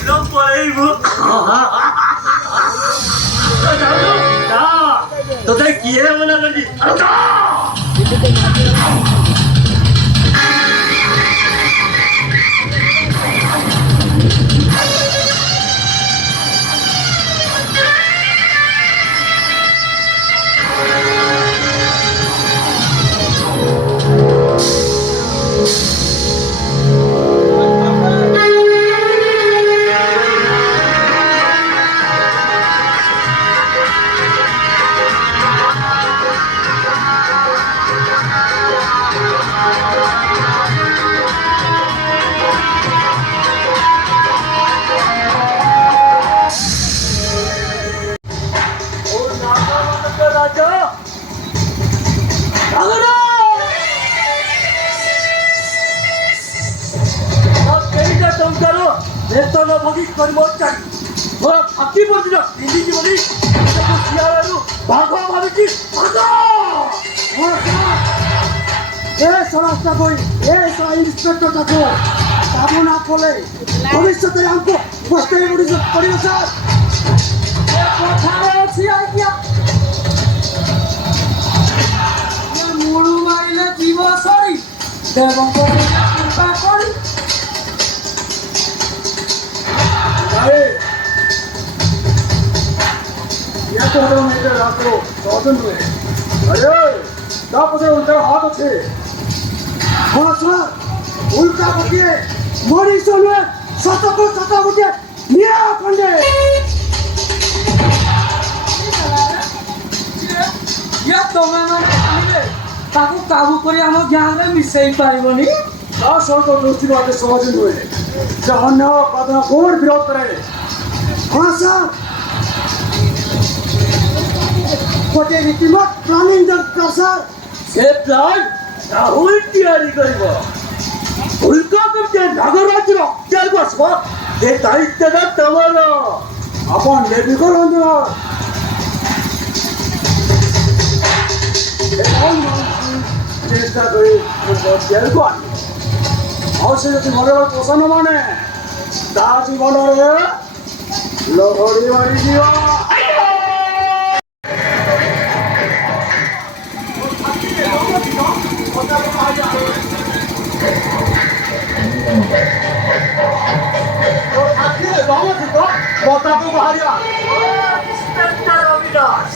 이런 거레이브 자 너네 기회만 나가지 알았다 내떠나 보기 거리못자리 뭐야 바퀴벌이냐 인디지벌이 자꾸 지하라로 막아 말이지 막아 sorastagoy, sono inspettor tato, tabu na kole, ভবিষ্যতে আমকো বস্তায় পরিবেশ কোথায় আছি আইয়া মুড়ু মাইলে জীব সরি দেবঙ্গ কৃপা করি উল্টা গতিয়ে মরিচ নয় শতক গতিয়ে নিয়া খন্ডে ତମେ ମାନେ ଆଣିବେ ତାକୁ କାବୁ କରି ଆମ ଗାଁରେ ମିଶେଇ ପାରିବନି ତା ସହିତ ଦୃଷ୍ଟି ବାଟେ ସହଜ ନୁହେଁ ସେ ଅନ୍ୟ କଥା କୋଣ ବିରୋଧ କରେ ହଁ ସାର୍ ଗୋଟିଏ ରୀତିମତ ପ୍ଲାନିଂ ଦରକାର ସାର୍ ସେ ପ୍ଲାନ୍ ରାହୁଲ ତିଆରି କରିବ ଉଲ୍କା କରିତେ ନାଗରାଜର ଅକ୍ତିଆରକୁ ଆସିବ ଏ ଦାୟିତ୍ୱଟା ତମର ଆପଣ ନେବି କରନ୍ତୁ ଚେଷ୍ଟା କରି ତିଆରିକୁ ଆଣିବ ଆଉ ସେ ଯଦି ମନର ପସନ୍ଦ ମାନେ ତା ଜୀବନରେ ଲହଡ଼ି ମାରିଯିବ কথাକୁ ବାହାରିବା ଇନ୍ସପେକ୍ଟର ଅବିନାଶ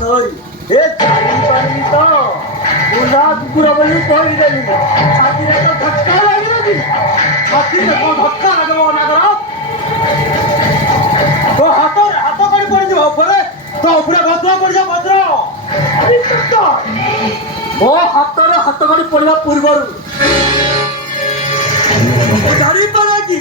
ସରି ଏ ଜାଣିପାରିଲି ତ ବୁଲା କୁକୁର ବୋଲି କହିଦେଲି ଛାତିରେ ତ ଧକ୍କା ଲାଗିବନି ଛାତିରେ କଣ ଧକ୍କା ଲାଗିବ ନାଗର ତୋ ହାତରେ ହାତ କରି ପଡ଼ିଯିବ ଉପରେ ତୋ ଉପରେ ଭଦ୍ର ପଡ଼ିଯିବ ଭଦ୍ର ମୋ ହାତରେ ହାତ କରି ପଡ଼ିବା ପୂର୍ବରୁ ଜାଣିପାର କି